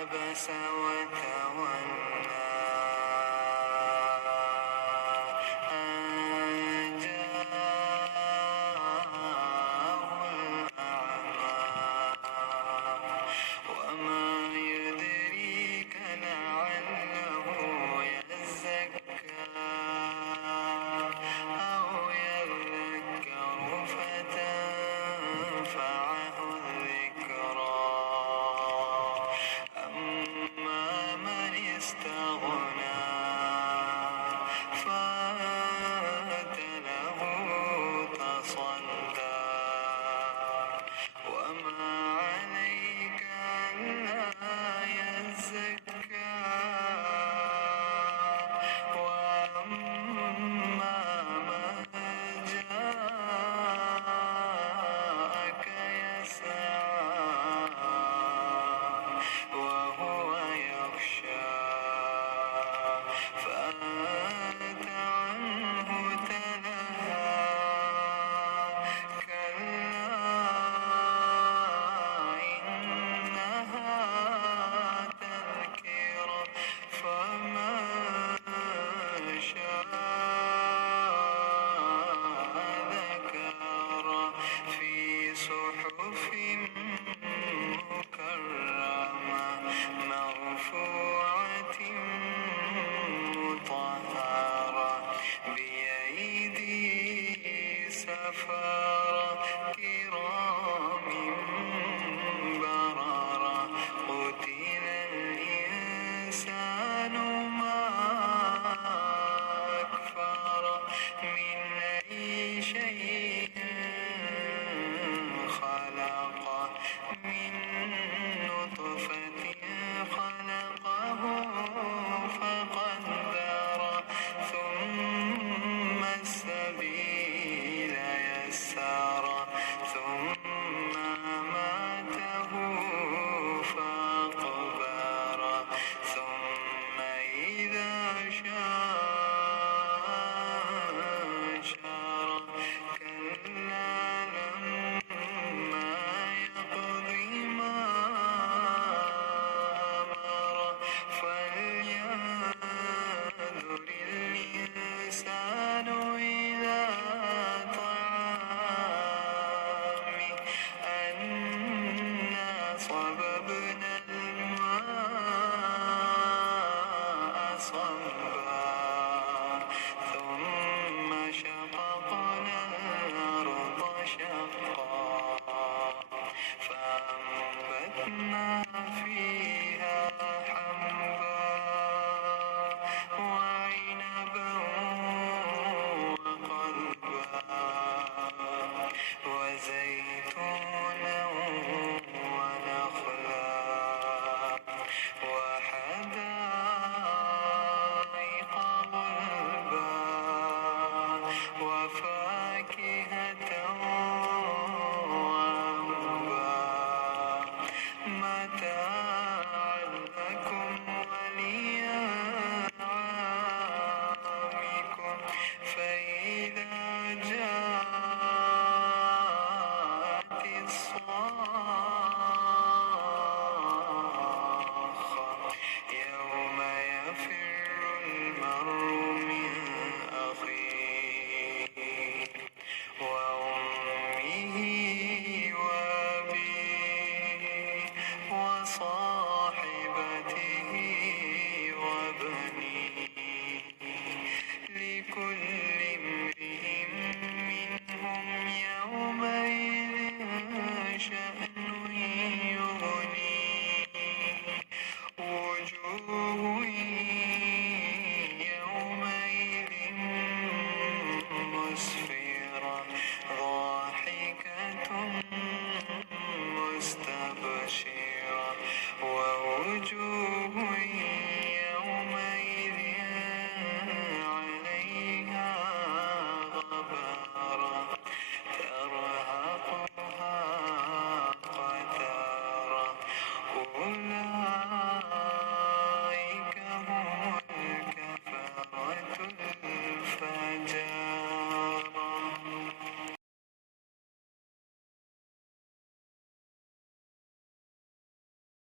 عبس وتولى أن جاءه الأعمى وما يدريك لعله يزكى أو يذكر فتنفعه الذكرى أما من استغنى فأنت له تصدى وما عليك ألا يزكى وأما من جاءك يسعى وهو يخشى فأنت عنه تلهى كلا إنها تذكرة فمن شاء ذكره في صحف مكرمة مرفوعة مطهرة بأيدي سفرة كرام بررة قتل الإنسان ما أكفره من أي شيء خلقه من نطفة خلقه فقدره ثم السبيل يسره ثم أماته فأقبره ثم إذا شاء أنشره كلا لما يقض ما أمره فلينظر الإنسان إلى طعامه أنا صببنا الماء صبا ثم شققنا الأرض شقا فأنبتنا